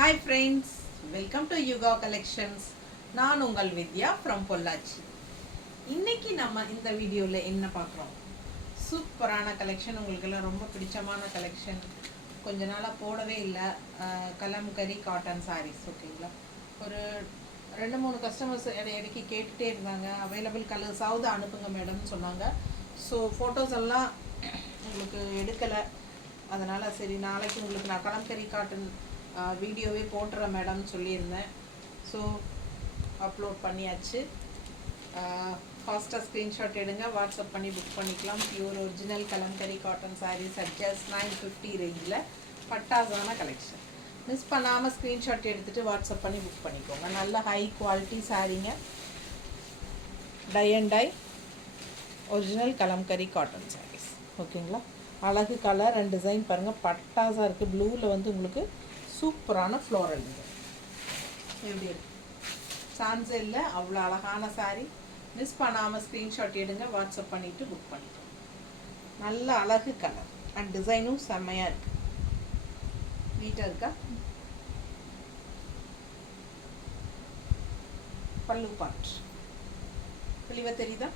Hi friends, welcome to Yuga Collections. நான் உங்கள் வித்யா from Pollachi. இன்னைக்கு நம்ம இந்த வீடியோவில் என்ன பார்க்குறோம்? சூப்பரான கலெக்ஷன், உங்களுக்கெல்லாம் ரொம்ப பிடிச்சமான கலெக்ஷன். கொஞ்ச நாளாக போடவே இல்லை, கலம்கரி காட்டன் சாரீஸ். ஓகேங்களா, ஒரு 2-3 கஸ்டமர்ஸ் இடைக்கு கேட்டுகிட்டே இருந்தாங்க, அவைலபிள் கலர்ஸாவது அனுப்புங்க மேடம்னு சொன்னாங்க. ஸோ ஃபோட்டோஸ் எல்லாம் உங்களுக்கு எடுக்கலை, அதனால் சரி நாளைக்கு உங்களுக்கு நான் கலம்கரி காட்டன் வீடியோவே போட்டுறேன் மேடம் சொல்லியிருந்தேன். ஸோ அப்லோட் பண்ணியாச்சு. ஃபாஸ்ட்டாக ஸ்க்ரீன்ஷாட் எடுங்க, வாட்ஸ்அப் பண்ணி புக் பண்ணிக்கலாம். Pure original kalamkari cotton sarees at just 950 ரேஞ்சில் பட்டாசான கலெக்ஷன். மிஸ் பண்ணாமல் ஸ்க்ரீன்ஷாட் எடுத்துகிட்டு வாட்ஸ்அப் பண்ணி புக் பண்ணிக்கோங்க. நல்ல ஹை குவாலிட்டி சாரீங்க, tie and dye original kalamkari cotton saris. ஓகேங்களா, அழகு கலர் அண்ட் டிசைன் பாருங்கள், பட்டாசாக இருக்குது. ப்ளூவில் வந்து உங்களுக்கு சூப்பரான ஃப்ளோரல் டிசைன். எப்படி இருக்கு, சான்ஸே இல்லை, அவ்வளோ அழகான சாரீ. மிஸ் பண்ணாமல் ஸ்க்ரீன்ஷாட் எடுங்க, வாட்ஸ்அப் பண்ணிவிட்டு புக் பண்ணிக்கோங்க. நல்ல அழகு கலர் அண்ட் டிசைனும் செம்மையாக இருக்குது. நீட்டாக இருக்கா? பல்லு பார்ட் தெளிவாக தெரியுதா?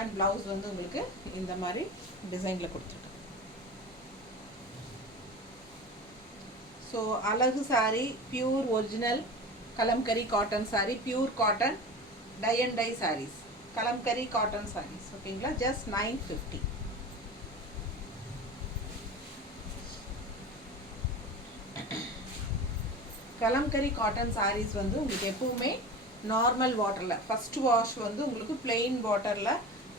அண்ட் ப்ளவுஸ் வந்து உங்களுக்கு இந்த மாதிரி டிசைனில் கொடுத்துருக்கேன். ஸோ அழகு sari, pure original kalamkari cotton sari, pure cotton tie and dye saris, kalamkari cotton saris. ஓகேங்களா, ஜஸ்ட் 950. கலம்கரி காட்டன் சாரீஸ் வந்து உங்களுக்கு எப்பவுமே நார்மல் வாட்டரில் ஃபஸ்ட் வாஷ் வந்து உங்களுக்கு பிளெயின் வாட்டரில்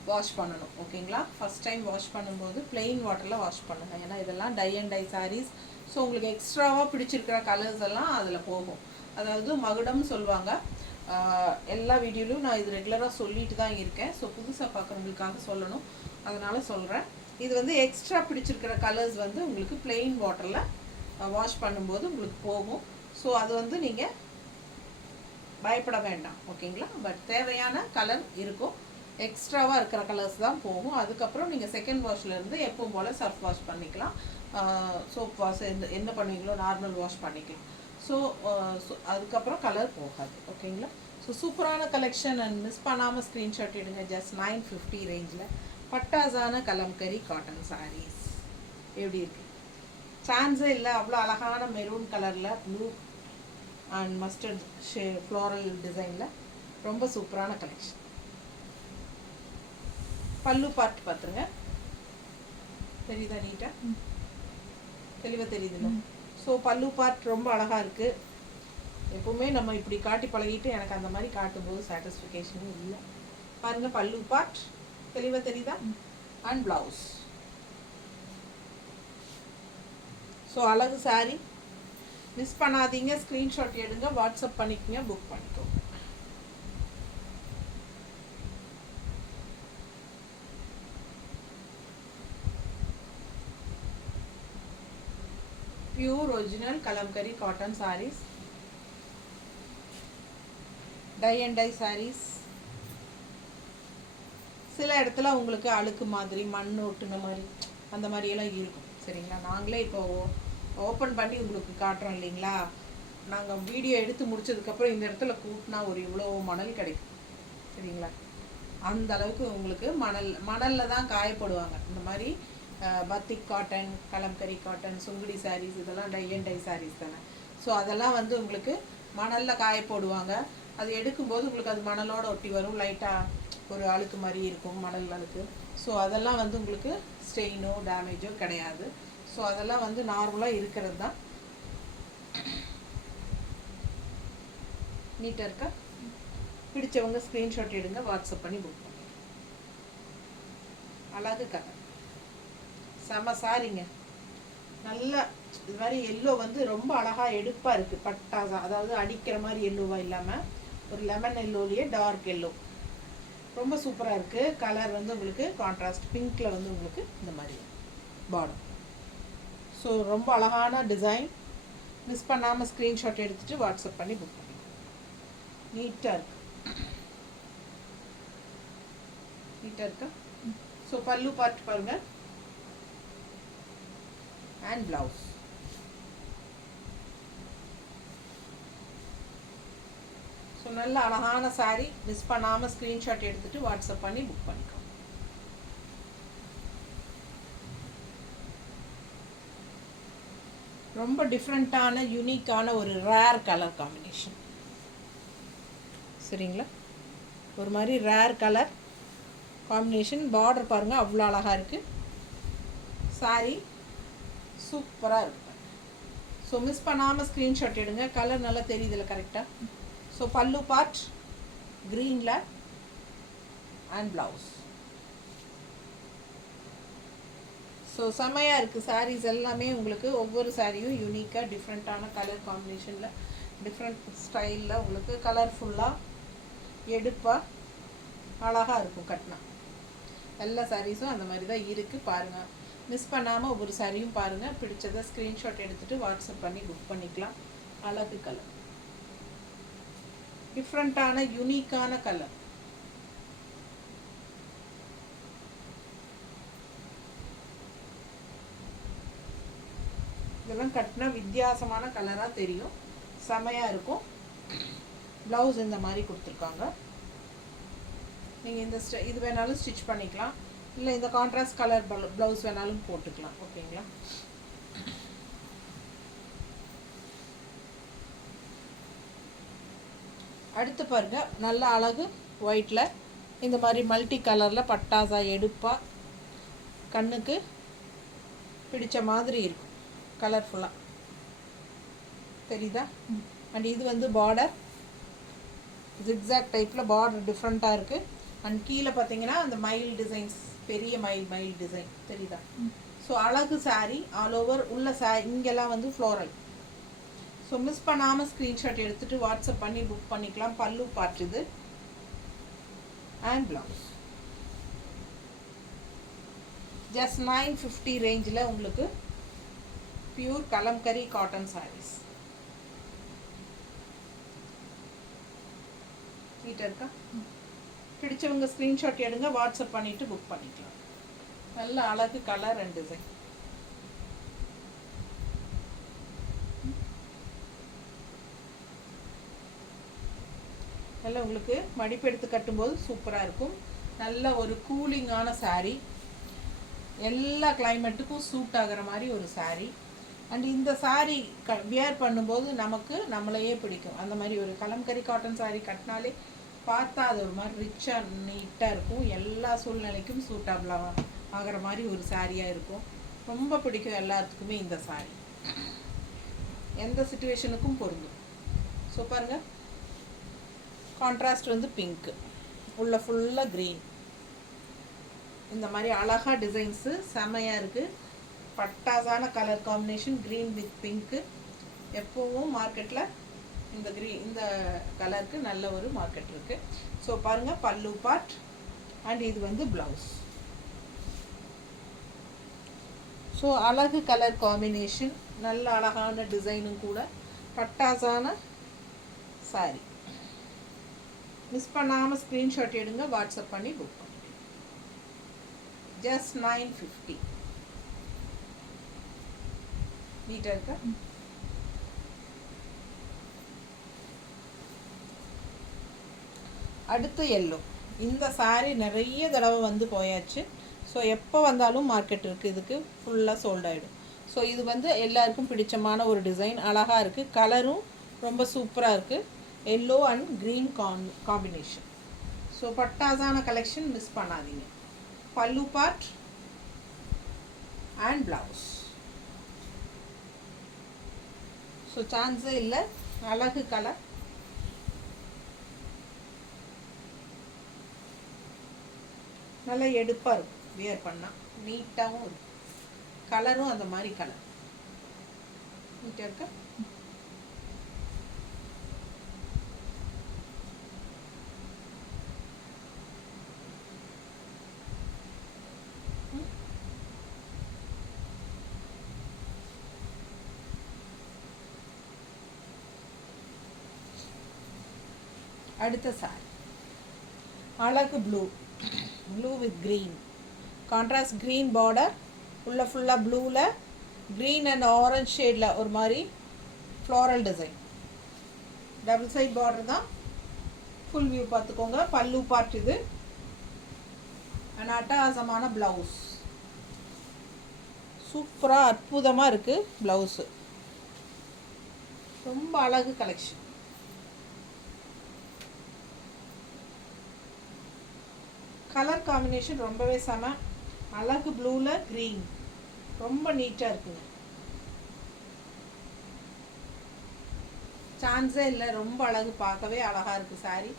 வாஷ் பண்ணணும். ஓகேங்களா, ஃபஸ்ட் டைம் வாஷ் பண்ணும்போது பிளெயின் வாட்டரில் வாஷ் பண்ணுங்கள். ஏன்னா இதெல்லாம் tie and dye saris. So உங்களுக்கு எக்ஸ்ட்ராவாக பிடிச்சிருக்கிற கலர்ஸ் எல்லாம் அதில் போகும். அதாவது மகுடம்னு சொல்லுவாங்க. எல்லா வீடியோலையும் நான் இது ரெகுலராக சொல்லிட்டு தான் இருக்கேன். ஸோ புதுசாக பார்க்குறவங்களுக்காக சொல்லணும், அதனால் சொல்கிறேன். இது வந்து எக்ஸ்ட்ரா பிடிச்சிருக்கிற கலர்ஸ் வந்து உங்களுக்கு பிளெயின் வாட்டரில் வாஷ் பண்ணும்போது உங்களுக்கு போகும். ஸோ அது வந்து நீங்கள் பயப்பட வேண்டாம். ஓகேங்களா, பட் தேவையான கலர் இருக்கும், எக்ஸ்ட்ராவாக இருக்கிற கலர்ஸ் தான் போகும். அதுக்கப்புறம் நீங்கள் செகண்ட் வாஷ்லேருந்து எப்பவும் போல் சர்ஃப் வாஷ் பண்ணிக்கலாம், சோப் வாஷ் என்ன பண்ணுவீங்களோ நார்மல் வாஷ் பண்ணிக்கலாம். ஸோ அதுக்கப்புறம் கலர் போகாது. ஓகேங்களா, ஸோ சூப்பரான கலெக்ஷன். அண்ட் மிஸ் பண்ணாமல் ஸ்க்ரீன்ஷாட் எடுங்க. ஜஸ்ட் 950 ரேஞ்சில் பட்டாசான கலம்கரி காட்டன் சாரீஸ். எப்படி இருக்கு, சான்ஸே இல்லை, அவ்வளோ அழகான மெரூன் கலரில் ப்ளூ அண்ட் மஸ்டர்ட் ஃப்ளோரல் டிசைனில் ரொம்ப சூப்பரான கலெக்ஷன். பல்லு பார்ட் பார்த்துருங்க, தெரியுதா? நீட்டாக தெளிவாக தெரியுதுல்ல? ஸோ பல்லு பார்ட் ரொம்ப அழகாக இருக்குது. எப்போவுமே நம்ம இப்படி காட்டி பழகிட்டு எனக்கு அந்த மாதிரி காட்டும்போது சாட்டிஸ்ஃபிகேஷனும் இல்லை. பாருங்கள், பல்லு பார்ட் தெளிவாக தெரியுதா? And blouse. ஸோ அழகு சாரீ, மிஸ் பண்ணாதீங்க, ஸ்க்ரீன்ஷாட் எடுங்க, வாட்ஸ்அப் பண்ணிக்கோங்க, புக் பண்ணிக்கோங்க. Pure original kalamkari cotton saris, tie and dye saris. சில இடத்துல உங்களுக்கு அழுக்கு மாதிரி மண் ஒட்டுன மாதிரி அந்த மாதிரியெல்லாம் இருக்கும். சரிங்களா, நாங்களே இப்போ ஓப்பன் பண்ணி உங்களுக்கு காட்டுறோம் இல்லைங்களா. நாங்கள் வீடியோ எடுத்து முடிச்சதுக்கப்புறம் இந்த இடத்துல கூட்டினா ஒரு இவ்வளோ மணல் கிடைக்கும். சரிங்களா, அந்த அளவுக்கு உங்களுக்கு மணலில் தான் காயப்படுவாங்க. இந்த மாதிரி பத்திக் காட்டன், கலம்கரி காட்டன், சுங்குடி சாரீஸ், இதெல்லாம் டை அண்ட் டை சாரீஸ் தானே. ஸோ அதெல்லாம் வந்து உங்களுக்கு மணலில் காய போடுவாங்க. அது எடுக்கும்போது உங்களுக்கு அது மணலோடு ஒட்டி வரும், லைட்டாக ஒரு அழுக்கு மாதிரி இருக்கும், மணல் அழுக்கு. ஸோ அதெல்லாம் வந்து உங்களுக்கு ஸ்டெயினோ டேமேஜோ கிடையாது. ஸோ அதெல்லாம் வந்து நார்மலாக இருக்கிறது தான். நீட்டாக இருக்கா? பிடிச்சவங்க ஸ்க்ரீன்ஷாட் எடுங்க, வாட்ஸ்அப் பண்ணி புக் பண்ணுங்க. அழகு கலர், செம சாரிங்க. நல்ல இது மாதிரி எல்லோ வந்து ரொம்ப அழகாக எடுப்பாக இருக்குது. பட்டாசா, அதாவது அடிக்கிற மாதிரி எல்லோவாக இல்லாமல் ஒரு லெமன் எல்லோலேயே டார்க் எல்லோ, ரொம்ப சூப்பராக இருக்குது. கலர் வந்து உங்களுக்கு கான்ட்ராஸ்ட் பிங்க்கில் வந்து உங்களுக்கு இந்த மாதிரி பார்டர். ஸோ ரொம்ப அழகான டிசைன். மிஸ் பண்ணாமல் ஸ்க்ரீன்ஷாட் எடுத்துகிட்டு வாட்ஸ்அப் பண்ணி புக் பண்ணிக்கோங்க. நீட்டாக இருக்கு, நீட்டாக இருக்கா? ஸோ பல்லு பார்ட் பாருங்கள் and blouse. ஸோ நல்ல அழகான சாரீ, மிஸ் பண்ணாமல் ஸ்க்ரீன்ஷாட் எடுத்துகிட்டு வாட்ஸ்அப் பண்ணி புக் பண்ணிக்கோங்க. ரொம்ப டிஃப்ரெண்ட்டான யூனிக்கான ஒரு ரேர் கலர் காம்பினேஷன். சரிங்களா, ஒரு மாதிரி ரேர் கலர் காம்பினேஷன். பார்டர் பாருங்கள் அவ்வளோ அழகாக இருக்குது. சாரீ சூப்பராக இருக்கு. ஸோ மிஸ் பண்ணாமல் ஸ்க்ரீன்ஷாட் எடுங்க. கலர் நல்லா தெரியுதுல்ல கரெக்டாக. ஸோ பல்லு பார்ட் க்ரீனில் அண்ட் ப்ளவுஸ். ஸோ செம்மையாக இருக்குது. சாரீஸ் எல்லாமே உங்களுக்கு ஒவ்வொரு சாரியும் யூனிக்காக டிஃப்ரெண்ட்டான கலர் காம்பினேஷனில், டிஃப்ரெண்ட் ஸ்டைலில் உங்களுக்கு கலர்ஃபுல்லாக எடுப்பாக அழகாக இருக்கும் கட்டினா. எல்லா சாரீஸும் அந்த மாதிரி தான் இருக்குது. பாருங்கள், மிஸ் பண்ணாமல் ஒவ்வொரு சாரியும் பாருங்கள். பிடிச்சதை ஸ்க்ரீன்ஷாட் எடுத்துகிட்டு வாட்ஸ்அப் பண்ணி புக் பண்ணிக்கலாம். அழகு கலர், டிஃப்ரெண்ட்டான யூனிக்கான கலர். இதெல்லாம் கட்டினா வித்தியாசமான கலராக தெரியும், செமையாக இருக்கும். ப்ளவுஸ் இந்த மாதிரி கொடுத்துருக்காங்க. நீங்கள் இந்த இது வேணாலும் ஸ்டிச் பண்ணிக்கலாம், இல்லை இந்த கான்ட்ராஸ்ட் கலர் ப்ளவுஸ் வேணாலும் போட்டுக்கலாம். ஓகேங்களா. அடுத்து பாருங்கள், நல்ல அழகு ஒயிட்டில் இந்த மாதிரி மல்டி கலரில் பட்டாசா எடுப்பாக கண்ணுக்கு பிடிச்ச மாதிரி இருக்கும். கலர்ஃபுல்லாக தெரியுதா. அண்ட் இது வந்து பார்டர் ஜிக்ஸாக் டைப்பில் பார்டர் டிஃப்ரெண்ட்டாக இருக்குது. அண்ட் கீழே பார்த்தீங்கன்னா அந்த மயில் டிசைன்ஸ், பெரிய மயில் டிசைன் தெரியுதா. ஸோ அழகு சாரீ ஆல் ஓவர் உள்ள இங்கெல்லாம் வந்து ஃப்ளோரல். ஸோ மிஸ் பண்ணாமல் ஸ்க்ரீன்ஷாட் எடுத்துகிட்டு வாட்ஸ்அப் பண்ணி புக் பண்ணிக்கலாம். பல்லு பார்ட் இது அண்ட் ப்ளவுஸ். ஜஸ்ட் 950 ரேஞ்சில் உங்களுக்கு பியூர் கலம்கரி காட்டன் சாரீஸ். நீட்டாக இருக்கா. பிடிச்சவங்க ஸ்க்ரீன்ஷாட் எடுங்க, வாட்ஸ்அப் பண்ணிவிட்டு புக் பண்ணிக்கலாம். நல்ல அழகு கலர் அண்ட் டிசைன். நல்லா உங்களுக்கு மடிப்பு எடுத்து கட்டும்போது சூப்பராக இருக்கும். நல்ல ஒரு கூலிங்கான சாரீ, எல்லா கிளைமேட்டுக்கும் சூட் ஆகிற மாதிரி ஒரு சாரீ. அண்ட் இந்த சாரீ வியர் பண்ணும்போது நமக்கு நம்மளையே பிடிக்கும். அந்த மாதிரி ஒரு கலம்கரி காட்டன் சாரீ கட்டினாலே பார்த்தா அது ஒரு மாதிரி ரிச்சாக நீட்டாக இருக்கும். எல்லா சூழ்நிலைக்கும் சூட்டபிளாக ஆகிற மாதிரி ஒரு சாரியாக இருக்கும். ரொம்ப பிடிக்கும் எல்லாத்துக்குமே இந்த சாரீ. எந்த சிச்சுவேஷனுக்கும் பொருந்தும். ஸோ பாருங்கள், கான்ட்ராஸ்ட் வந்து பிங்க்கு, உள்ள ஃபுல்லாக க்ரீன். இந்த மாதிரி அழகாக டிசைன்ஸு செமையாக இருக்குது. பட்டாசான colour combination, green with pink. எப்போவும் மார்க்கெட்டில் இந்த கலருக்கு நல்ல ஒரு மார்க்கெட் இருக்குது. ஸோ பாருங்கள், பல்லு பார்ட் அண்ட் இது வந்து ப்ளவுஸ். ஸோ அழகு கலர் காம்பினேஷன், நல்ல அழகான டிசைனும் கூட, பட்டாசான சாரி. மிஸ் பண்ணாமல் ஸ்க்ரீன்ஷாட் எடுங்க, வாட்ஸ்அப் பண்ணி புக் பண்ணுங்க. ஜஸ்ட் 950. நீட்டாக இருக்கா. அடுத்து எல்லோ. இந்த சாரீ நிறைய தடவை வந்து போயாச்சு. ஸோ எப்போ வந்தாலும் மார்க்கெட் இருக்குது, இதுக்கு ஃபுல்லாக சோல்ட் ஆகிடும். ஸோ இது வந்து எல்லாருக்கும் பிடிச்சமான ஒரு டிசைன், அழகாக இருக்குது. கலரும் ரொம்ப சூப்பராக இருக்குது. Yellow and green combination. So பட்டாசான கலெக்ஷன் மிஸ் பண்ணாதீங்க. Pallu part and blouse. So சான்ஸே இல்லை, அழகு கலர். நல்லா எடுப்பாக இருக்கும், வியர் பண்ணால் நீட்டாகவும் இருக்கும். கலரும் அந்த மாதிரி கலர் நீட்டாக இருக்கா. அடுத்த சாரி அழகு blue with green, contrast green border, உள்ள ஃபுல்லாக ப்ளூவில் க்ரீன் அண்ட் ஆரஞ்ச் ஷேடில் ஒரு மாதிரி floral design. Double side border தான், ஃபுல் வியூ பார்த்துக்கோங்க. பல்லு பார்ட் இது. அண்ட் அட்டகாசமான ப்ளவுஸ். சூப்பராக அற்புதமாக இருக்குது ப்ளவுஸு. ரொம்ப அழகு கலெக்ஷன். கலர் காம்பினேஷன் ரொம்பவே செம. அழகு ப்ளூவில் க்ரீன், ரொம்ப நீட்டாக இருக்குங்க. சான்ஸே இல்லை, ரொம்ப அழகு, பார்க்கவே அழகாக இருக்குது சாரீ.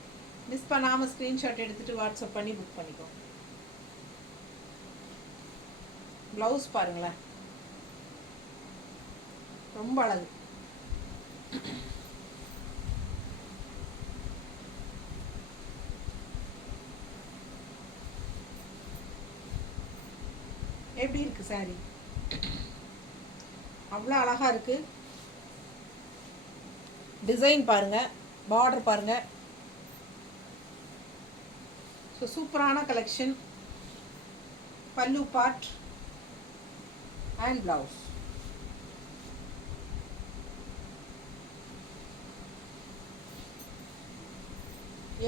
மிஸ் பண்ணாமல் ஸ்க்ரீன்ஷாட் எடுத்துகிட்டு வாட்ஸ்அப் பண்ணி புக் பண்ணிக்கோ. ப்ளவுஸ் பாருங்களேன், ரொம்ப அழகு. எப்படி இருக்கு சாரி? அவ்வளோ அழகா இருக்கு. டிசைன் பாருங்க, பார்டர் பாருங்க. ஸோ சூப்பரான கலெக்ஷன். பல்லு பார்ட் அண்ட் பிளவுஸ்.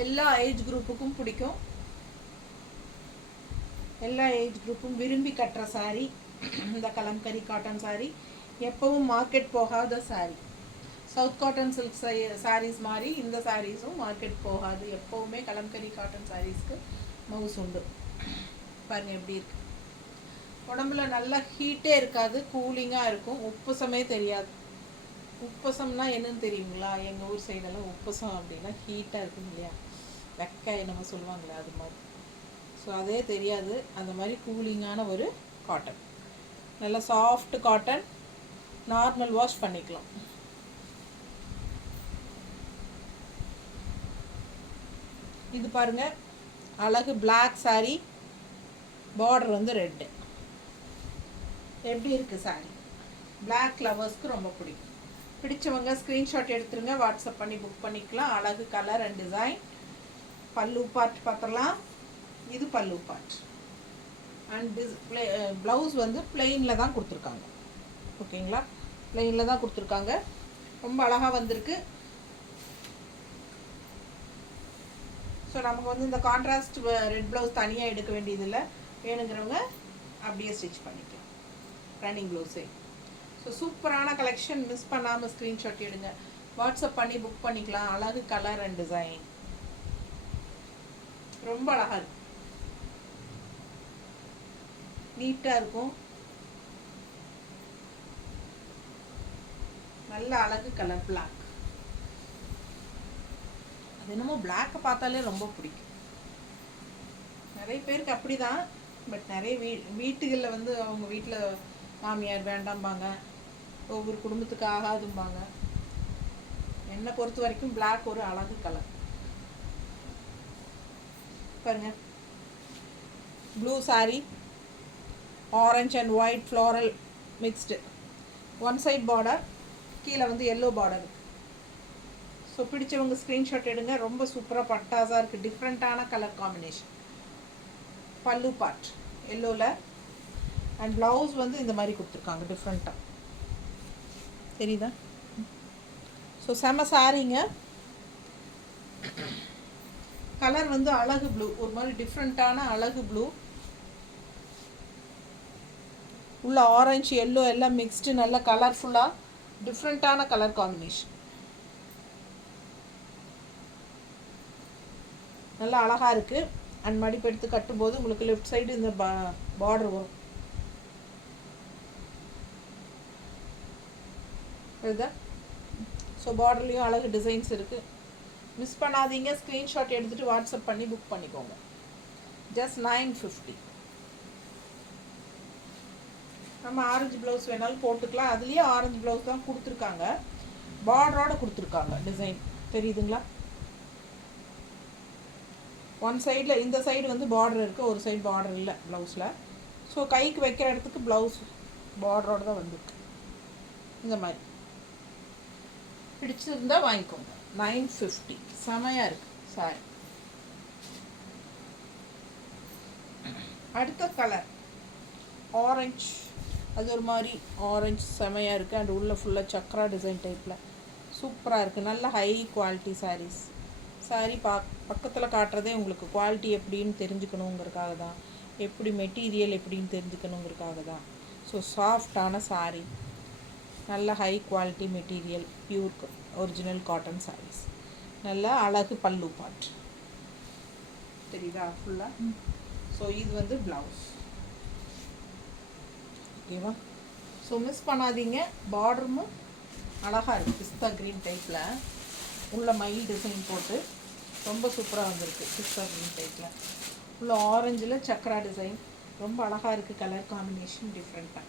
எல்லா ஏஜ் குரூப்புக்கும் பிடிக்கும். எல்லா ஏஜ் குரூப்பும் விரும்பி கட்டுற சாரீ இந்த கலம்கரி காட்டன் சாரீ. எப்பவும் மார்க்கெட் போகாத sari. South cotton silk saris மாதிரி இந்த சாரீஸும் மார்க்கெட் போகாது. எப்போவுமே கலம்கரி காட்டன் சாரீஸ்க்கு மவுஸ் உண்டு. பாருங்கள் எப்படி இருக்கு. உடம்புல நல்லா ஹீட்டே இருக்காது, கூலிங்காக இருக்கும். உப்பசமே தெரியாது. உப்பசம்னா என்னன்னு தெரியுங்களா? எங்கள் ஊர் சைடெல்லாம் உப்பசம் அப்படின்னா ஹீட்டாக இருக்கும் இல்லையா, வெக்காய் நம்ம சொல்லுவாங்களே, அது மாதிரி. ஸோ அதே தெரியாது. அந்த மாதிரி கூலிங்கான ஒரு காட்டன், நல்லா சாஃப்ட் காட்டன். நார்மல் வாஷ் பண்ணிக்கலாம். இது பாருங்க, அழகு பிளாக் சாரீ, பார்டர் வந்து ரெட்டு. எப்படி இருக்குது சாரீ? பிளாக் லவர்ஸ்க்கு ரொம்ப பிடிக்கும். பிடிச்சவங்க ஸ்க்ரீன்ஷாட் எடுத்துருங்க, வாட்ஸ்அப் பண்ணி புக் பண்ணிக்கலாம். அழகு கலர் அண்ட் டிசைன். பல்லு பார்ட் பார்த்துடலாம். இது பல்லு பார்ட். அண்ட் ப்ளவுஸ் வந்து பிளெயினில் தான் கொடுத்துருக்காங்க. ஓகேங்களா, பிளெயினில் தான் கொடுத்துருக்காங்க. ரொம்ப அழகாக வந்திருக்கு. ஸோ நமக்கு வந்து இந்த கான்ட்ராஸ்ட் ரெட் ப்ளவுஸ் தனியாக எடுக்க வேண்டியதில்லை. வேணுங்கிறவங்க அப்படியே ஸ்டிச் பண்ணிக்கலாம், ரன்னிங் ப்ளவுஸே. ஸோ சூப்பரான கலெக்ஷன். மிஸ் பண்ணாமல் ஸ்க்ரீன்ஷாட் எடுங்க, வாட்ஸ்அப் பண்ணி புக் பண்ணிக்கலாம். அழகு கலர் அண்ட் டிசைன், ரொம்ப அழகாக இருக்கும், நீட்டாக இருக்கும். நல்ல அழகு கலர் பிளாக். அது என்னமோ பிளாக்கை பார்த்தாலே ரொம்ப பிடிக்கும். நிறைய பேருக்கு அப்படி தான். பட் நிறைய வீட்டுகளில் வந்து அவங்க வீட்டில் மாமியார் வேண்டாம்பாங்க, ஒவ்வொரு குடும்பத்துக்கு ஆகாதும்பாங்க. என்னை பொறுத்த வரைக்கும் பிளாக் ஒரு அழகு கலர். பாருங்க, blue sari, orange and white floral mixed. One side border, கீழே வந்து எல்லோ பார்டர். ஸோ பிடிச்சவங்க ஸ்க்ரீன்ஷாட் எடுங்க. ரொம்ப சூப்பராக பட்டாஸாக இருக்குது. டிஃப்ரெண்ட்டான கலர் காம்பினேஷன். பல்லு பார்ட் எல்லோவில் அண்ட் ப்ளவுஸ் வந்து இந்த மாதிரி கொடுத்துருக்காங்க டிஃப்ரெண்ட்டாக, தெரியுதா? ஸோ செம சாரீங்க. கலர் வந்து அழகு ப்ளூ, ஒரு மாதிரி டிஃப்ரெண்ட்டான அழகு ப்ளூ. உள்ள ஆரஞ்சு எல்லோ எல்லாம் மிக்ஸ்டு, நல்லா கலர்ஃபுல்லாக டிஃப்ரெண்ட்டான கலர் காம்பினேஷன். நல்லா அழகாக இருக்குது. அண்ட் மடிப்பு எடுத்து கட்டும்போது உங்களுக்கு லெஃப்ட் சைடு இந்த பார்டர் வரும். இதுதான். ஸோ பார்டர்லேயும் அழகு டிசைன்ஸ் இருக்குது. மிஸ் பண்ணாதீங்க. ஸ்க்ரீன்ஷாட் எடுத்துகிட்டு வாட்ஸ்அப் பண்ணி புக் பண்ணிக்கோங்க. ஜஸ்ட் 950. நம்ம ஆரஞ்சு ப்ளவுஸ் வேணாலும் போட்டுக்கலாம். அதுலேயே ஆரஞ்சு ப்ளவுஸ் தான் கொடுத்துருக்காங்க, பார்டரோடு கொடுத்துருக்காங்க. டிசைன் தெரியுதுங்களா? ஒன் சைடில் இந்த சைடு வந்து பார்டர் இருக்குது, ஒரு சைடு பார்டர் இல்லை ப்ளவுஸில். ஸோ கைக்கு வைக்கிற இடத்துக்கு ப்ளவுஸ் பார்டரோடு தான் வந்துருக்கு. இந்த மாதிரி பிடிச்சிருந்தால் வாங்கிக்கோங்க. 950. செமையாக இருக்குது சாரி. அடுத்த கலர் ஆரஞ்சு. அது ஒரு மாதிரி ஆரஞ்சு செமையாக இருக்குது. அண்ட் உள்ளே ஃபுல்லாக சக்ரா டிசைன் டைப்பில் சூப்பராக இருக்குது. நல்ல ஹை குவாலிட்டி சாரீஸ். சாரி பக்கத்தில் காட்டுறதே உங்களுக்கு குவாலிட்டி எப்படின்னு தெரிஞ்சுக்கணுங்கிறதுக்காக தான், எப்படி மெட்டீரியல் எப்படின்னு தெரிஞ்சுக்கணுங்கிறதுக்காக தான். ஸோ சாஃப்டான சாரீ, நல்ல high quality material, pure original cotton saris. நல்லா அழகு பல்லு பாட் தெரியுதா ஃபுல்லாக. ஸோ இது வந்து ப்ளவுஸ். ஓகேவா? ஸோ மிஸ் பண்ணாதீங்க. பார்டரும் அழகாக இருக்குது, பிஸ்தா க்ரீன் டைப்பில் உள்ள மயில் டிசைன் போட்டு ரொம்ப சூப்பராக வந்திருக்கு. பிஸ்தா க்ரீன் டைப்பில் உள்ள ஆரஞ்சில் சக்கரா டிசைன் ரொம்ப அழகாக இருக்குது. கலர் காம்பினேஷன் டிஃப்ரெண்ட்டாக.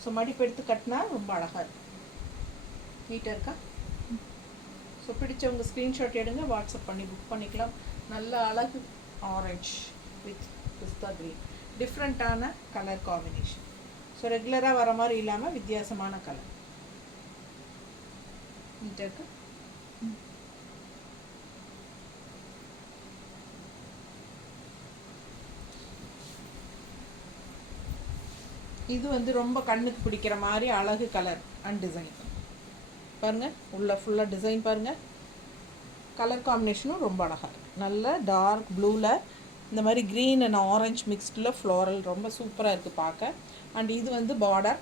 ஸோ மடிப்பு எடுத்து கட்டினா ரொம்ப அழகாக இருக்குது. நீட்டாக இருக்கா? ஸோ பிடிச்சவங்க ஸ்க்ரீன்ஷாட் எடுங்க, வாட்ஸ்அப் பண்ணி புக் பண்ணிக்கலாம். நல்ல அழகு ஆரஞ்ச் வித் பிஸ்தா க்ரீன், டிஃப்ரெண்ட்டான கலர் காம்பினேஷன். ஸோ ரெகுலராக வர மாதிரி இல்லாமல் வித்தியாசமான கலர். நீட்டாக இருக்கு. இது வந்து ரொம்ப கண்ணுக்கு பிடிக்கிற மாதிரி அழகு கலர் அண்ட் டிசைன் பாருங்கள். உள்ள ஃபுல்லாக டிசைன் பாருங்கள். கலர் காம்பினேஷனும் ரொம்ப அழகாக இருக்குது. நல்ல டார்க் ப்ளூவில் இந்த மாதிரி க்ரீன் அண்ட் ஆரஞ்ச் மிக்ஸ்டில் ஃப்ளோரல் ரொம்ப சூப்பராக இருக்குது பார்க்க. அண்ட் இது வந்து பார்டர்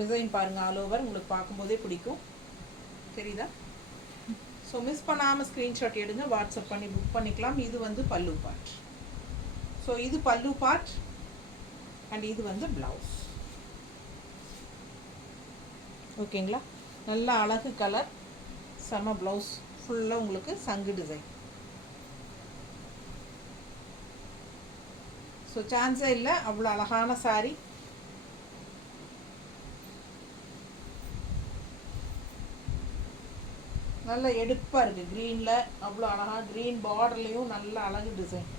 டிசைன் பாருங்கள். ஆல் ஓவர் உங்களுக்கு பார்க்கும்போதே பிடிக்கும். தெரியுதா? ஸோ மிஸ் பண்ணாமல் ஸ்க்ரீன்ஷாட் எடுங்க, வாட்ஸ்அப் பண்ணி புக் பண்ணிக்கலாம். இது வந்து பல்லு பார்ட். ஸோ இது பல்லு பார்ட் அண்ட் இது வந்து ப்ளவுஸ். ஓகேங்களா? நல்ல அழகு கலர், செம ப்ளவுஸ். ஃபுல்லாக உங்களுக்கு சங்கு டிசைன். ஸோ சான்ஸே இல்லை, அவ்வளோ அழகான சாரீ. நல்ல எடுப்பாக இருக்குது க்ரீனில், அவ்வளோ அழகாக க்ரீன் பார்டர்லேயும் நல்ல அழகு டிசைன்.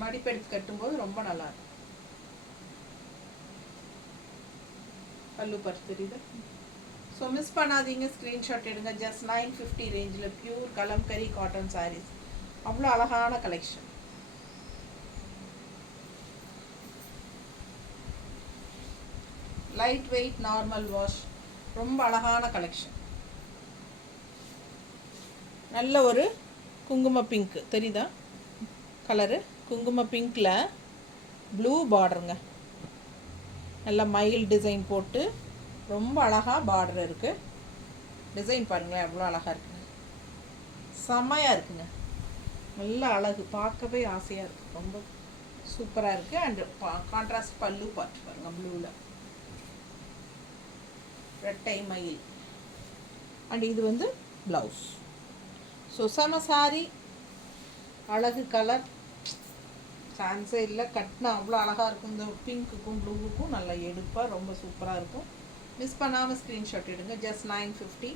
மடிப்பெடுத்து கட்டும்போது ரொம்ப நல்லா இருக்கும். பல்லு பர்ஸ் தெரியுது. ஸோ மிஸ் பண்ணாதீங்க, ஸ்க்ரீன்ஷாட் எடுங்க. ஜஸ்ட் 950 ரேஞ்சில் பியூர் கலம்கரி காட்டன் சாரீஸ். அவ்வளோ அழகான collection. Light weight, normal wash, ரொம்ப அழகான கலெக்ஷன். நல்ல ஒரு குங்கும பிங்க் தெரியுதா கலரு? குங்கும பிங்க்கில் ப்ளூ பார்டருங்க. நல்ல மயில் டிசைன் போட்டு ரொம்ப அழகாக பார்டர் இருக்குது. டிசைன் பாருங்களேன் எவ்வளோ அழகாக இருக்குங்க. செம்மையாக இருக்குங்க. நல்ல அழகு, பார்க்கவே ஆசையாக இருக்குது. ரொம்ப சூப்பராக இருக்குது. அண்டு கான்ட்ராஸ்ட் பல்லு பார்த்து பாருங்கள் ப்ளூவில் ரெட்டை மயில். அண்ட் இது வந்து ப்ளவுஸ். ஸோ செம சாரி, அழகு கலர், சான்ஸே இல்லை. கட்டினா அவ்வளோ அழகாக இருக்கும். இந்த பிங்க்குக்கும் ப்ளூவுக்கும் நல்லா எடுப்பாக ரொம்ப சூப்பராக இருக்கும். மிஸ் பண்ணாமல் ஸ்க்ரீன்ஷாட் எடுங்க. ஜஸ்ட் 950.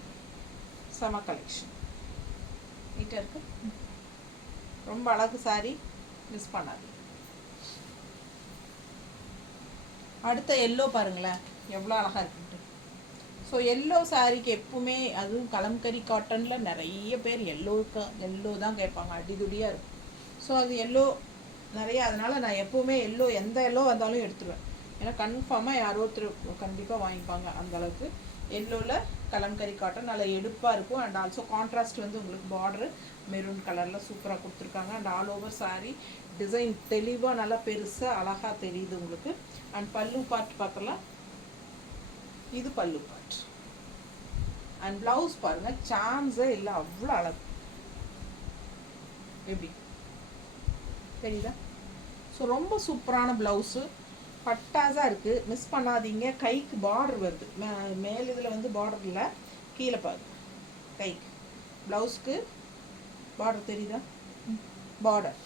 செம கலெக்ஷன். நீட்டாக இருக்கு, ரொம்ப அழகு சாரி. மிஸ் பண்ணாது. அடுத்த எல்லோ பாருங்களேன் எவ்வளோ அழகாக இருக்குன்ட்டு. ஸோ எல்லோ சாரீக்கு எப்பவுமே, அதுவும் கலம்கரி காட்டனில் நிறைய பேர் எல்லோ தான் கேட்பாங்க. அடிதுடியாக இருக்கும். ஸோ அது எல்லோ நிறைய, அதனால் நான் எப்போவுமே எல்லோ, எந்த எல்லோ வந்தாலும் எடுத்துருவேன். ஏன்னா கன்ஃபார்மாக யாரோ ஒருத்தர் கண்டிப்பாக வாங்கிப்பாங்க. அந்தளவுக்கு எல்லோவில் கலம்கரி காட்டன் நல்லா எடுப்பாக இருக்கும். அண்ட் ஆல்சோ கான்ட்ராஸ்ட் வந்து உங்களுக்கு பார்டரு மெரூன் கலரில் சூப்பராக கொடுத்துருக்காங்க. And all over sari design தெளிவாக நல்லா பெருசாக அழகாக தெரியுது உங்களுக்கு. அண்ட் பல்லு பார்ட் பார்க்கலாம். இது பல்லு பார்ட். அண்ட் ப்ளவுஸ் பாருங்கள், சான்ஸே இல்லை, அவ்வளோ அழகு. எப்படி தெரியுதா? ஸோ ரொம்ப சூப்பரான ப்ளவுஸு, பட்டாஸாக இருக்குது. மிஸ் பண்ணாதீங்க. கைக்கு பார்டர் வருது, மேல் இதில் வந்து பார்டர் இல்லை, கீழே பாரு கைக்கு. ப்ளவுஸ்க்கு பார்டர் தெரியுதா? பார்டர்.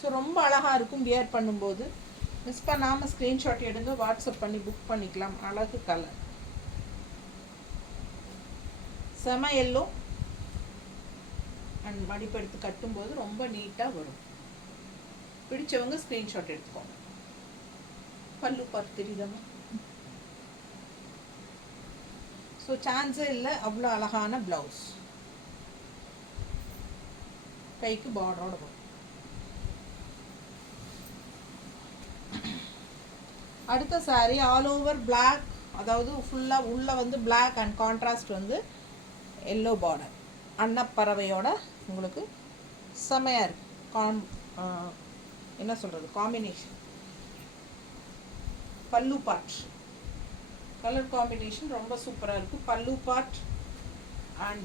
ஸோ ரொம்ப அழகாக இருக்கும் வியர் பண்ணும்போது. மிஸ் பண்ணாமல் ஸ்க்ரீன்ஷாட் எடுங்க, வாட்ஸ்அப் பண்ணி புக் பண்ணிக்கலாம். அழகு கலர், செம எல்லோ. அண்ட் மடிப்பு எடுத்து கட்டும்போது ரொம்ப நீட்டாக வரும். பிடிச்சவங்க ஸ்க்ரீன்ஷாட் எடுத்துக்கோங்க. பல்லு பார்த்து தெரியுதாம்மா? ஸோ சான்ஸே இல்லை, அவ்வளோ அழகான ப்ளவுஸ். கைக்கு பார்டரோட வரும். அடுத்த saree ஆல் ஓவர் பிளாக், அதாவது ஃபுல்லாக உள்ளே வந்து பிளாக் அண்ட் கான்ட்ராஸ்ட் வந்து எல்லோ பார்டர். அன்னப்பறவையோட உங்களுக்கு செமையாக இருக்குது. என்ன சொல்கிறது, காம்பினேஷன். பல்லு பார்ட் கலர் காம்பினேஷன் ரொம்ப சூப்பராக இருக்குது. பல்லு பார்ட் அண்ட்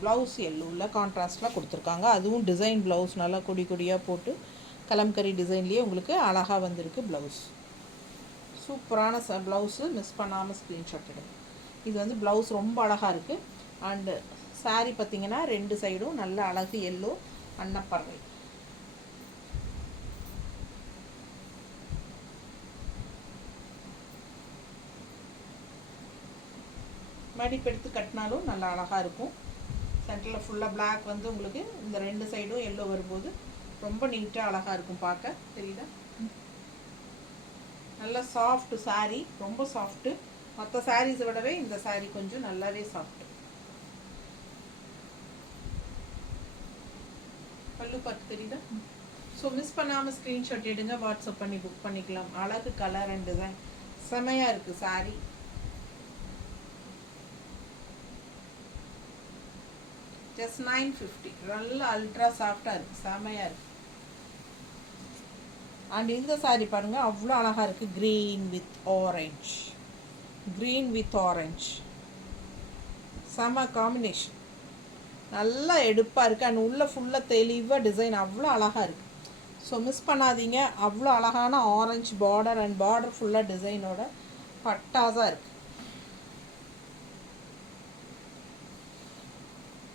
ப்ளவுஸ் எல்லோவில் கான்ட்ராஸ்டில் கொடுத்துருக்காங்க. அதுவும் டிசைன் ப்ளவுஸ், நல்லா கொடி கொடியாக போட்டு கலம்கரி டிசைன்லேயே உங்களுக்கு அழகாக வந்திருக்கு ப்ளவுஸ். சூப்பரான ப்ளவுஸு, மிஸ் பண்ணாமல் ஸ்க்ரீன்ஷாட் எடுங்க. இது வந்து ப்ளவுஸ் ரொம்ப அழகாக இருக்குது. அண்டு saree பார்த்திங்கன்னா 2 சைடும் நல்ல அழகு எல்லோ அன்னப்பறவை. மடிப்பு எடுத்து கட்டினாலும் நல்லா அழகாக இருக்கும். சென்டரில் ஃபுல்லாக பிளாக் வந்து உங்களுக்கு இந்த 2 சைடும் எல்லோ வரும்போது ரொம்ப நீட்டாக அழகாக இருக்கும் பார்க்க. தெரியுதா? நல்லா சாஃப்ட் saree, ரொம்ப சாஃப்ட்டு. மற்ற சாரீஸை விடவே இந்த saree கொஞ்சம் நல்லாவே சாஃப்ட்டு. பல்லு பார்த்து தெரியுதா? ஸோ மிஸ் பண்ணாமல் ஸ்க்ரீன்ஷாட் எடுங்க, வாட்ஸ்அப் பண்ணி புக் பண்ணிக்கலாம். அழகு கலர் அண்ட் டிசைன் செமையாக இருக்குது saree. ஜஸ்ட் 950. நல்ல அல்ட்ரா சாஃப்டாக இருக்குது, செமையாக இருக்குது. அண்ட் இந்த saree பாருங்கள், அவ்வளோ அழகாக இருக்குது. க்ரீன் வித் ஆரஞ்ச் செம காம்பினேஷன். நல்லா எடுப்பாக இருக்குது. அண்ட் உள்ளே ஃபுல்லாக தெளிவாக டிசைன் அவ்வளோ அழகாக இருக்குது. ஸோ மிஸ் பண்ணாதீங்க. அவ்வளோ அழகான ஆரஞ்சு பார்டர் அண்ட் பார்டர் ஃபுல்லாக டிசைனோட பட்டாஸாக இருக்குது.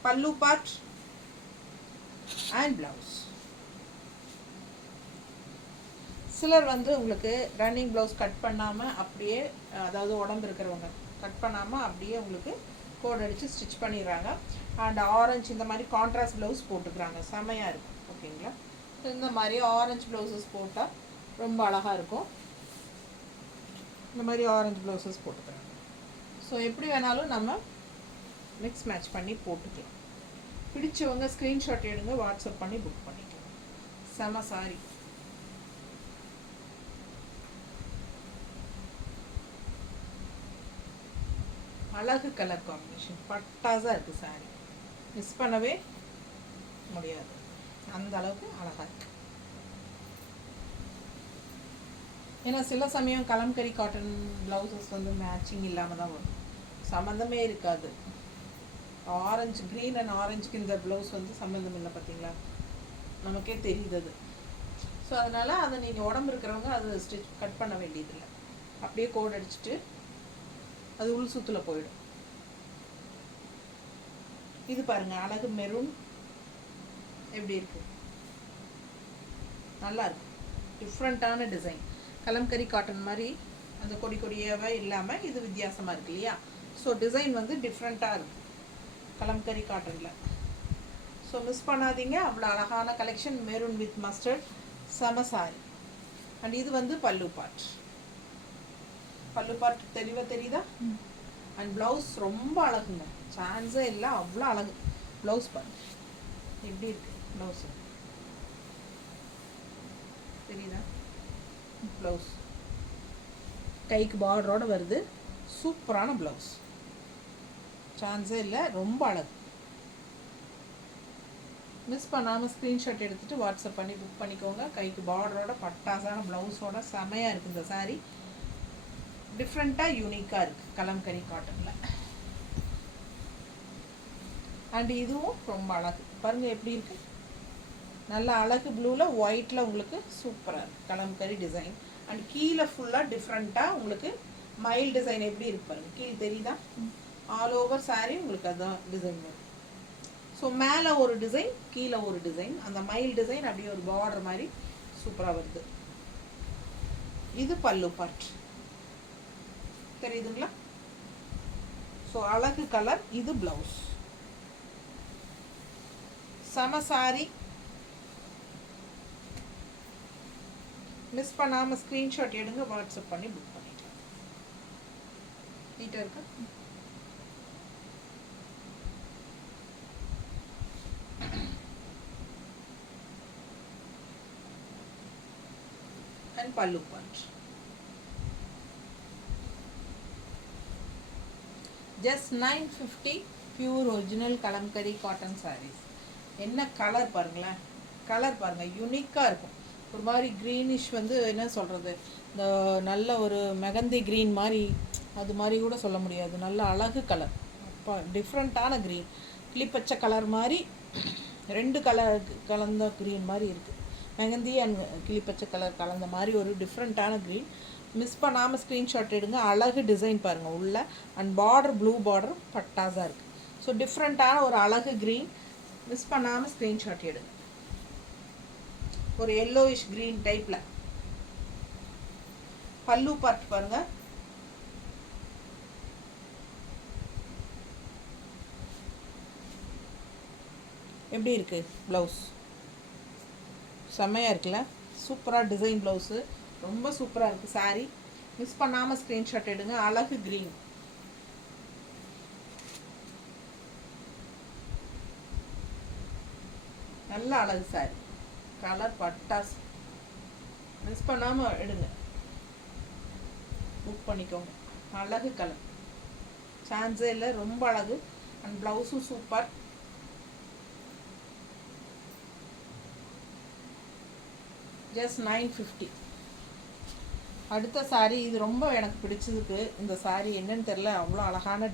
பல்லு பார்ட் அண்ட் ப்ளவுஸ். சிலர் வந்து உங்களுக்கு ரன்னிங் ப்ளவுஸ் கட் பண்ணாமல் அப்படியே, அதாவது உடம்பு இருக்கிறவங்க கட் பண்ணாமல் அப்படியே உங்களுக்கு கோட் அடித்து ஸ்டிச் பண்ணிடுறாங்க. அண்ட் ஆரஞ்சு இந்த மாதிரி கான்ட்ராஸ்ட் ப்ளவுஸ் போட்டுக்கிறாங்க, செமையாக இருக்கும். ஓகேங்களா? இந்த மாதிரி ஆரஞ்சு ப்ளவுசஸ் போட்டால் ரொம்ப அழகாக இருக்கும். இந்த மாதிரி ஆரஞ்சு ப்ளவுசஸ் போட்டுக்கிறாங்க. ஸோ எப்படி வேணாலும் நம்ம மிக்ஸ் மேட்ச் பண்ணி போட்டுக்கலாம். பிடிச்சவங்க ஸ்க்ரீன்ஷாட் எடுங்க, வாட்ஸ்அப் பண்ணி புக் பண்ணிக்கலாம். செம சாரி. அழகு கலர் காம்பினேஷன் பட்டாஸாக இருக்குது சாரி. மிஸ் பண்ணவே முடியாது, அந்த அளவுக்கு அழகாக இருக்குது. ஏன்னா சில சமயம் கலம்கரி காட்டன் ப்ளவுசஸ் வந்து மேட்சிங் இல்லாமல் தான் வரும், சம்மந்தமே இருக்காது. ஆரஞ்சு, க்ரீன் அண்ட் ஆரஞ்சுக்கு இந்த ப்ளவுஸ் வந்து சம்மந்தம் இல்லை, பார்த்தீங்களா? நமக்கே தெரியுது அது. ஸோ அதனால் அதை நீங்கள் உடம்பு இருக்கிறவங்க அது கட் பண்ண வேண்டியதில்லை, அப்படியே கோட் அடிச்சுட்டு அது உள் சுத்தில் போயிடும். இது பாருங்கள், அழகு மெரூன் எப்படி இருக்கு, நல்லா இருக்கு. டிஃப்ரெண்ட்டான டிசைன், கலம்கரி காட்டன் மாதிரி அந்த கொடி கொடியாகவே இல்லாமல் இது வித்தியாசமாக இருக்கு இல்லையா? ஸோ டிசைன் வந்து டிஃப்ரெண்ட்டாக இருக்குது கலம்கரி காட்டனில். ஸோ மிஸ் பண்ணாதீங்க, அவ்வளோ அழகான கலெக்ஷன். மெரூன் வித் மஸ்டர்ட், செம சாரி. அண்ட் இது வந்து பல்லு பார்ட். பல்லு பார்ட் தெளிவாக தெரியுதா? அண்ட் ப்ளவுஸ் ரொம்ப அழகுங்க, சான்ஸே இல்லை, அவ்வளோ அழகு. ப்ளவுஸ் பார்ட் எப்படி இருக்கு, ப்ளவுஸு தெரியுதா? ப்ளவுஸ் கைக்கு பார்டரோடு வருது, சூப்பரான ப்ளவுஸ், சான்ஸே இல்லை, ரொம்ப அழகு. மிஸ் பண்ணாமல் ஸ்க்ரீன்ஷாட் எடுத்துகிட்டு வாட்ஸ்அப் பண்ணி புக் பண்ணிக்கோங்க. கைக்கு பார்டரோட பட்டாசான ப்ளவுஸோட செமையாக இருக்குது இந்த சாரீ. டிஃப்ரெண்ட்டாக யூனிக்காக இருக்குது கலம்கரி காட்டனில். அண்ட் இதுவும் ரொம்ப அழகு, பாருங்கள் எப்படி இருக்குது, நல்ல அழகு. ப்ளூவில் ஒயிட்டில் உங்களுக்கு சூப்பராக இருக்குது கலம்கரி டிசைன். அண்ட் கீழே ஃபுல்லாக டிஃப்ரெண்ட்டாக உங்களுக்கு மயில் டிசைன் எப்படி இருக்கு பாருங்கள், கீழே தெரியுதா? ஆல் ஓவர் சாரீ உங்களுக்கு அதுதான் டிசைன் வரும். ஸோ மேலே ஒரு டிசைன், கீழே ஒரு டிசைன், அந்த மயில் டிசைன் அப்படியே ஒரு பார்டர் மாதிரி சூப்பராக வருது. இது பல்லு பார்ட் தெரியுதுங்களா? ஸோ அழகு கலர். இது ப்ளவுஸ், செம சாரி. மிஸ் பண்ணாமல் ஸ்க்ரீன்ஷாட் எடுங்க, வாட்ஸ்அப் பண்ணி புக் பண்ணிக்கலாம். நீட்டாக இருக்கா? அண்ட் பல்லு part. Just 950 pure original kalamkari cotton sarees. என்ன கலர் பாருங்களேன், கலர் பாருங்கள், யூனிக்காக இருக்கும். ஒரு மாதிரி க்ரீனிஷ் வந்து என்ன சொல்கிறது, இந்த நல்ல ஒரு மெகந்தி க்ரீன் மாதிரி, அது மாதிரி கூட சொல்ல முடியாது, நல்ல அழகு கலர். அப்போ டிஃப்ரெண்ட்டான க்ரீன், கிளிப்பச்சை கலர் மாதிரி 2 கலர் கலந்த க்ரீன் மாதிரி இருக்குது. மெகந்தி அண்ட் கிளிப்பச்சை கலர் கலந்த மாதிரி ஒரு டிஃப்ரெண்ட்டான க்ரீன். மிஸ் பண்ணாமல் ஸ்க்ரீன்ஷாட் எடுங்க. அழகு டிசைன் பாருங்கள் உள்ள, அண்ட் பார்டர் ப்ளூ பார்டர் பட்டாஸாக இருக்குது. ஸோ டிஃப்ரெண்ட்டான ஒரு அழகு க்ரீன். மிஸ் பண்ணாமல் ஸ்க்ரீன்ஷாட் எடுங்க. ஒரு எல்லோயிஷ் க்ரீன் டைப்பில். பல்லு பார்ட் பாருங்கள், எப்படி இருக்குது ப்ளவுஸ், செம்மையாக இருக்குல்ல, சூப்பராக டிசைன் ப்ளவுஸு, ரொம்ப சூப்பராக இருக்குது சாரீ. மிஸ் பண்ணாமல் ஸ்க்ரீன்ஷாட் எடுங்க. அழகு க்ரீன், நல்ல அழகு சாரி, கலர் பட்டாஸ். மிஸ் பண்ணாமல் எடுங்க, புக் பண்ணிக்கோங்க. அழகு கலர், சான்ஸே இல்லை, ரொம்ப அழகு. அண்ட் ப்ளவுஸும் சூப்பர். ஜஸ்ட் 950. அடுத்த சாரீ, இது ரொம்ப எனக்கு பிடிச்சதுக்கு. இந்த சாரீ என்னன்னு தெரில, அவ்வளோ அழகான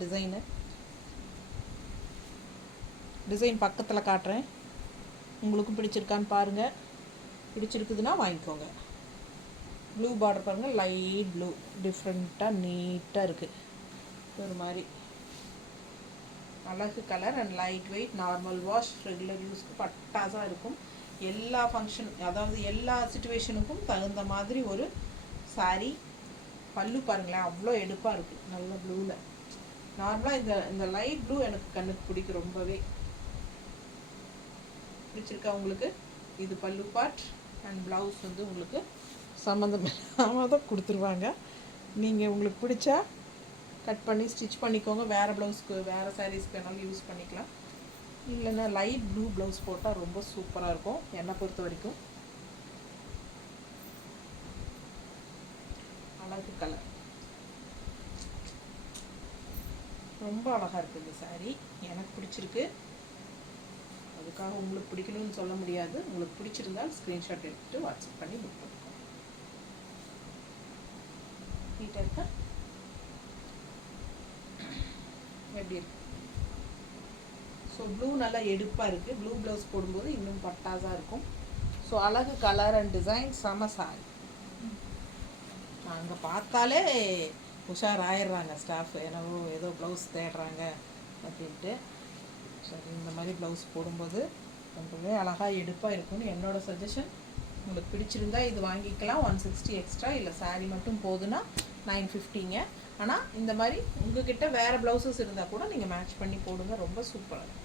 டிசைன் பக்கத்தில் காட்டுறேன், உங்களுக்கும் பிடிச்சிருக்கான்னு பாருங்கள். பிடிச்சிருக்குதுன்னா வாங்கிக்கோங்க. ப்ளூ பார்டர் பாருங்கள், லைட் ப்ளூ, டிஃப்ரெண்ட்டாக நீட்டாக இருக்குது. ஒரு மாதிரி அழகு colour and light weight, normal wash, regular யூஸ்க்கு பட்டாஸாக இருக்கும். எல்லா ஃபங்க்ஷன், அதாவது எல்லா சிச்சுவேஷனுக்கும் தகுந்த மாதிரி ஒரு சாரீ. பல்லு பாருங்களேன், அவ்வளோ எடுப்பாக இருக்குது, நல்ல ப்ளூவில். நார்மலாக இந்த லைட் ப்ளூ எனக்கு கண்ணுக்கு பிடிக்கும் ரொம்பவே. பிடிச்சிருக்கா உங்களுக்கு? இது பல்லு பார்ட். அண்ட் ப்ளவுஸ் வந்து உங்களுக்கு சம்மந்தம் இல்லாமல் தான் கொடுத்துருவாங்க. நீங்கள் உங்களுக்கு பிடிச்சா கட் பண்ணி ஸ்டிச் பண்ணிக்கோங்க. வேறு ப்ளவுஸ்க்கு, வேறு சாரீஸ்க்கு வேணாலும் யூஸ் பண்ணிக்கலாம். இல்லைன்னா லைட் ப்ளூ ப்ளவுஸ் போட்டால் ரொம்ப சூப்பராக இருக்கும் என்னை பொறுத்த வரைக்கும். அழகு கலர், ரொம்ப அழகாக இருக்குது இந்த சாரீ, எனக்கு பிடிச்சிருக்கு. அதுக்காக உங்களுக்கு பிடிக்கணும்னு சொல்ல முடியாது. உங்களுக்கு பிடிச்சிருந்தால் ஸ்க்ரீன்ஷாட் எடுத்துகிட்டு வாட்ஸ்அப் பண்ணி புக் பண்ணிக்கோங்க. நீட்டாக இருக்கா? எப்படி இருக்கு? ஸோ ப்ளூ நல்லா எடுப்பாக இருக்குது. ப்ளூ ப்ளவுஸ் போடும்போது இன்னும் பட்டாஸாக இருக்கும். ஸோ அழகு கலர் அண்ட் டிசைன், செம சாரி. அங்கே பார்த்தாலே உஷார் ஆயிடுறாங்க ஸ்டாஃப், ஏதோ ப்ளவுஸ் தேடுறாங்க அப்படின்ட்டு. சரி, இந்த மாதிரி ப்ளவுஸ் போடும்போது ரொம்பவே அழகாக எடுப்பாக இருக்கும்னு என்னோடய சஜஷன். உங்களுக்கு பிடிச்சிருந்தா இது வாங்கிக்கலாம். 160 எக்ஸ்ட்ரா, இல்லை சாரீ மட்டும் போதுன்னா 950ங்க. ஆனால் இந்த மாதிரி உங்ககிட்ட வேறு ப்ளவுசஸ் இருந்தால் கூட நீங்கள் மேட்ச் பண்ணி போடுங்க, ரொம்ப சூப்பராக.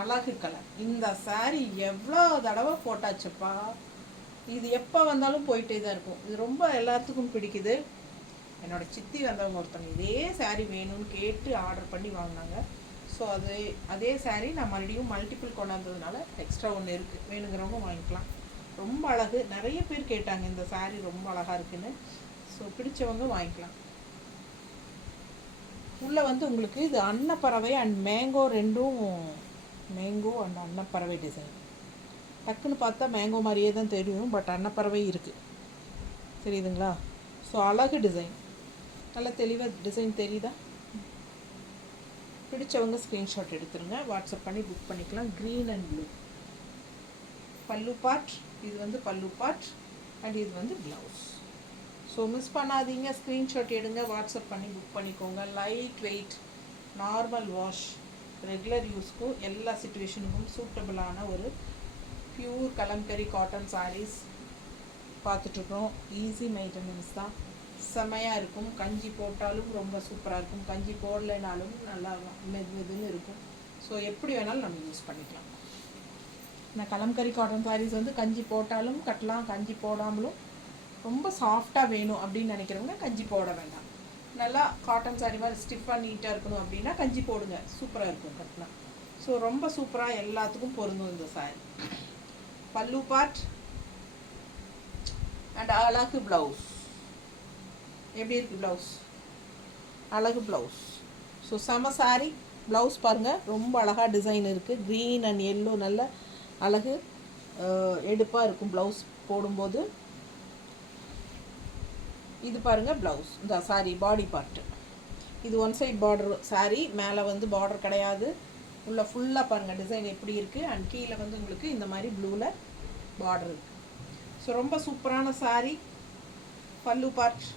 அழகு கலர். இந்த சாரீ எவ்வளோ தடவை போட்டாச்சுப்பா, இது எப்போ வந்தாலும் போயிட்டே தான் இருக்கும். இது ரொம்ப எல்லாத்துக்கும் பிடிக்குது. என்னோடய சித்தி வந்தவங்க ஒருத்தவங்க இதே சாரீ வேணும்னு கேட்டு ஆர்டர் பண்ணி வாங்கினாங்க. ஸோ அதே சாரீ நான் மறுபடியும் மல்டிபிள் கொண்டாந்ததுனால எக்ஸ்ட்ரா ஒன்று இருக்குது, வேணுங்கிறவங்க வாங்கிக்கலாம். ரொம்ப அழகு, நிறைய பேர் கேட்டாங்க இந்த சாரீ ரொம்ப அழகாக இருக்குன்னு. ஸோ பிடிச்சவங்க வாங்கிக்கலாம். உள்ளே வந்து உங்களுக்கு இது அன்னப்பறவை அண்ட் மேங்கோ, ரெண்டும் மேங்கோ அண்ட் அன்னப்பறவை டிசைன். டக்குன்னு பார்த்தா மேங்கோ மாதிரியே தான் தெரியும், பட் அன்னப்பறவை இருக்குது, தெரியுதுங்களா? ஸோ அழகு டிசைன், நல்லா தெளிவாக டிசைன் தெரியுதா? பிடிச்சவங்க ஸ்க்ரீன்ஷாட் எடுத்துருங்க, வாட்ஸ்அப் பண்ணி புக் பண்ணிக்கலாம். Green and blue pallu part. இது வந்து பல்லு பார்ட் அண்ட் இது வந்து ப்ளவுஸ். ஸோ மிஸ் பண்ணாதீங்க, ஸ்க்ரீன்ஷாட் எடுங்க, வாட்ஸ்அப் பண்ணி புக் பண்ணிக்கோங்க. Light weight, normal wash, regular யூஸ்க்கும் எல்லா சிச்சுவேஷனுக்கும் சூட்டபிளான ஒரு பியூர் கலம்கரி காட்டன் சாரீஸ் பார்த்துட்ருக்குறோம். ஈஸி மெயின்டெனன்ஸ் தான், செம்மையாக இருக்கும். கஞ்சி போட்டாலும் ரொம்ப சூப்பராக இருக்கும், கஞ்சி போடலைனாலும் நல்லா மெதுன்னு இருக்கும். ஸோ எப்படி வேணாலும் நம்ம யூஸ் பண்ணிக்கலாம். நான் கலம்கரி காட்டன் சாரீஸ் வந்து கஞ்சி போட்டாலும் கட்டலாம், கஞ்சி போடாமலும். ரொம்ப சாஃப்டாக வேணும் அப்படின்னு நினைக்கிறவங்க கஞ்சி போட வேண்டாம். நல்லா காட்டன் சாரீ மாதிரி ஸ்டிஃபாக நீட்டாக இருக்கணும் அப்படின்னா கஞ்சி போடுங்க, சூப்பராக இருக்கும் கட்டலாம். ஸோ ரொம்ப சூப்பராக எல்லாத்துக்கும் பொருந்தும் இந்த சாரீ. பல்லு பார்ட் அண்ட் அழகு ப்ளவுஸ். எப்படி இருக்குது ப்ளவுஸ்? அழகு ப்ளவுஸ். ஸோ செம சாரி. ப்ளவுஸ் பாருங்கள், ரொம்ப அழகாக டிசைன் இருக்குது. க்ரீன் அண்ட் எல்லோ நல்ல அழகு எடுப்பாக இருக்கும் ப்ளவுஸ் போடும்போது. இது பாருங்கள் ப்ளவுஸ், இந்த சாரி பாடி பார்ட்டு. இது ஒன் சைட் பார்டர் சாரி, மேலே வந்து பார்டர் கிடையாது. உள்ள ஃபுல்லாக பாருங்கள் டிசைன் எப்படி இருக்குது. அண்ட் கீழே வந்து உங்களுக்கு இந்த மாதிரி ப்ளூவில் பார்டர் இருக்குது. ஸோ ரொம்ப சூப்பரான சாரி. பல்லு பார்ட்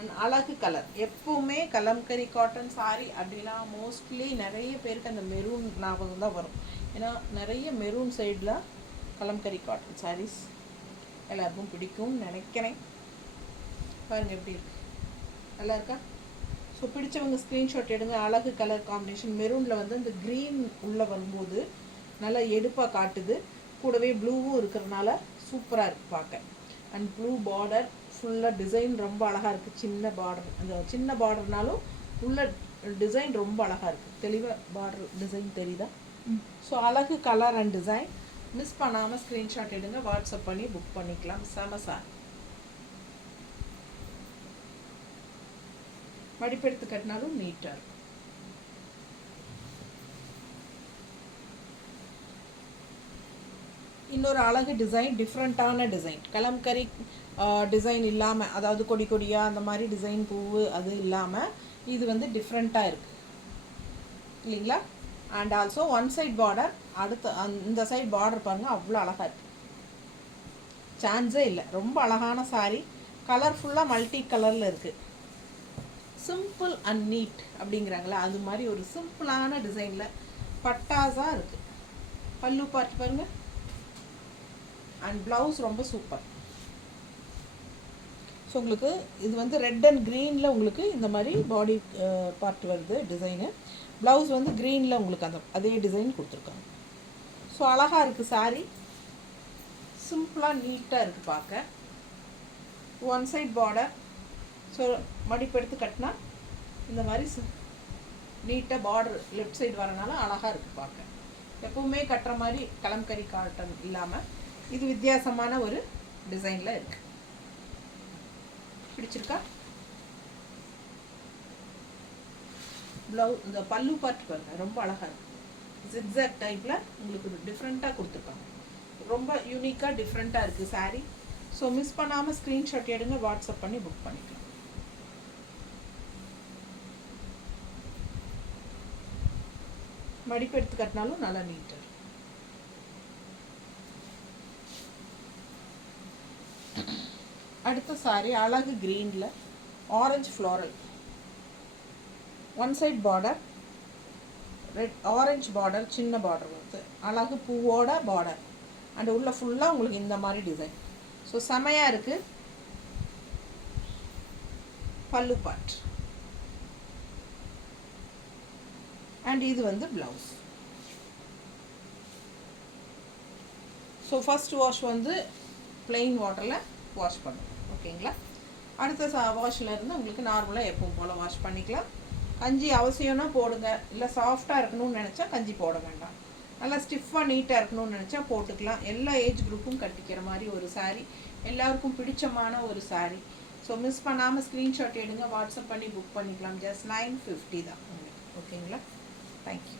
அண்ட் அழகு கலர். எப்போவுமே கலம்கரி காட்டன் சாரி அப்படின்னா மோஸ்ட்லி நிறைய பேருக்கு அந்த மெரூன் ஞாபகம் தான் வரும். ஏன்னா நிறைய மெரூன் சைடில் கலம்கரி காட்டன் சாரீஸ் எல்லாருக்கும் பிடிக்கும்னு நினைக்கிறேன். பாருங்கள் எப்படி இருக்குது, நல்லா இருக்கா? ஸோ பிடிச்சவங்க ஸ்க்ரீன்ஷாட் எடுங்க. அழகு கலர் காம்பினேஷன். மெரூனில் வந்து இந்த க்ரீன் உள்ளே வரும்போது நல்லா எடுப்பாக காட்டுது. கூடவே ப்ளூவும் இருக்கிறதுனால சூப்பராக இருக்குது பார்க்க. அண்ட் ப்ளூ பார்டர் ஃபுல்லாக டிசைன் ரொம்ப அழகாக இருக்குது. சின்ன பார்டர், அந்த சின்ன பார்டர்னாலும் உள்ள டிசைன் ரொம்ப அழகாக இருக்குது. தெளிவாக பார்டர் டிசைன் தெரியுதா? ஸோ அழகு கலர் அண்ட் டிசைன். மிஸ் பண்ணாமல் ஸ்க்ரீன்ஷாட் எடுங்க, வாட்ஸ்அப் பண்ணி புக் பண்ணிக்கலாம். செம சார். மடிப்பெடுத்து கட்டினாலும் நீட்டாக இருக்கும். இன்னொரு அழகு டிசைன், டிஃப்ரெண்ட்டான டிசைன். கலம்கரி டிசைன் இல்லாமல், அதாவது கொடி கொடியாக அந்த மாதிரி டிசைன் பூவு அது இல்லாமல் இது வந்து டிஃப்ரெண்ட்டாக இருக்குது இல்லைங்களா? And also one side border. அடுத்த இந்த சைட் பார்டர் பாருங்கள், அவ்வளோ அழகாக இருக்குது. சான்ஸே இல்லை. ரொம்ப அழகான சாரீ. கலர்ஃபுல்லாக மல்டி கலரில் இருக்குது. சிம்பிள் அண்ட் நீட் அப்படிங்கிறாங்களா, அது மாதிரி ஒரு சிம்பிளான டிசைனில் பட்டாஸாக இருக்குது. பல்லு பார்த்து பாருங்கள். அண்ட் ப்ளவுஸ் ரொம்ப சூப்பர். ஸோ உங்களுக்கு இது வந்து ரெட் அண்ட் க்ரீனில் உங்களுக்கு இந்த மாதிரி பாடி பார்ட் வருது டிசைனு. ப்ளவுஸ் வந்து க்ரீனில் உங்களுக்கு அந்த அதே டிசைன் கொடுத்துருக்காங்க. ஸோ அழகாக இருக்குது சாரீ. சிம்பிளாக நீட்டாக இருக்குது பார்க்க. One side border. ஸோ மடிப்பெடுத்து கட்டினா இந்த மாதிரி நீட்டாக பார்டர் லெஃப்ட் சைடு வரனால அழகாக இருக்குது பார்க்க. எப்போவுமே கட்டுற மாதிரி கலம்கரி காட்டன் இல்லாமல் இது வித்தியாசமான ஒரு டிசைனில் இருக்குது. பிடிச்சிருக்கா? ப்ளவுஸ் இந்த பல்லு பார்ட் பாருங்கள், ரொம்ப அழகாக இருக்குது. ஜிக்ஸாக் டைப்பில் உங்களுக்கு டிஃப்ரெண்ட்டாக கொடுத்துருக்காங்க. ரொம்ப யூனிக்காக டிஃப்ரெண்ட்டாக இருக்குது சாரீ. ஸோ மிஸ் பண்ணாமல் ஸ்க்ரீன்ஷாட் எடுங்க, வாட்ஸ்அப் பண்ணி புக் பண்ணிக்கலாம். மடிப்பு எடுத்து கட்டினாலும் நல்லா நீட்டாக. அடுத்த சாரி அழகு க்ரீனில் orange floral. One side border, red orange border, சின்ன பார்டர் வந்து அழகு பூவோட பார்டர். அண்ட் உள்ள ஃபுல்லாக உங்களுக்கு இந்த மாதிரி டிசைன். ஸோ செமையாக இருக்குது. பல்லு பார்ட். அண்ட் இது வந்து ப்ளவுஸ். ஸோ ஃபஸ்ட் வாஷ் வந்து ப்ளெயின் வாட்டரில் வாஷ் பண்ணுவோம், ஓகேங்களா? அடுத்த வாஷில் இருந்து உங்களுக்கு நார்மலாக எப்பவும் போல் வாஷ் பண்ணிக்கலாம். கஞ்சி அவசியம்னா போடுங்க, இல்லை சாஃப்டாக இருக்கணும்னு நினச்சா கஞ்சி போட வேண்டாம். நல்லா ஸ்டிஃபாக நீட்டாக இருக்கணும்னு நினச்சா போட்டுக்கலாம். எல்லா ஏஜ் குரூப்பும் கட்டிக்கிற மாதிரி ஒரு சாரீ, எல்லாருக்கும் பிடிச்சமான ஒரு சாரீ. ஸோ மிஸ் பண்ணாமல் ஸ்க்ரீன்ஷாட் எடுங்க, வாட்ஸ்அப் பண்ணி புக் பண்ணிக்கலாம். ஜஸ்ட் 950 தான் உங்களுக்கு, ஓகேங்களா? தேங்க்யூ.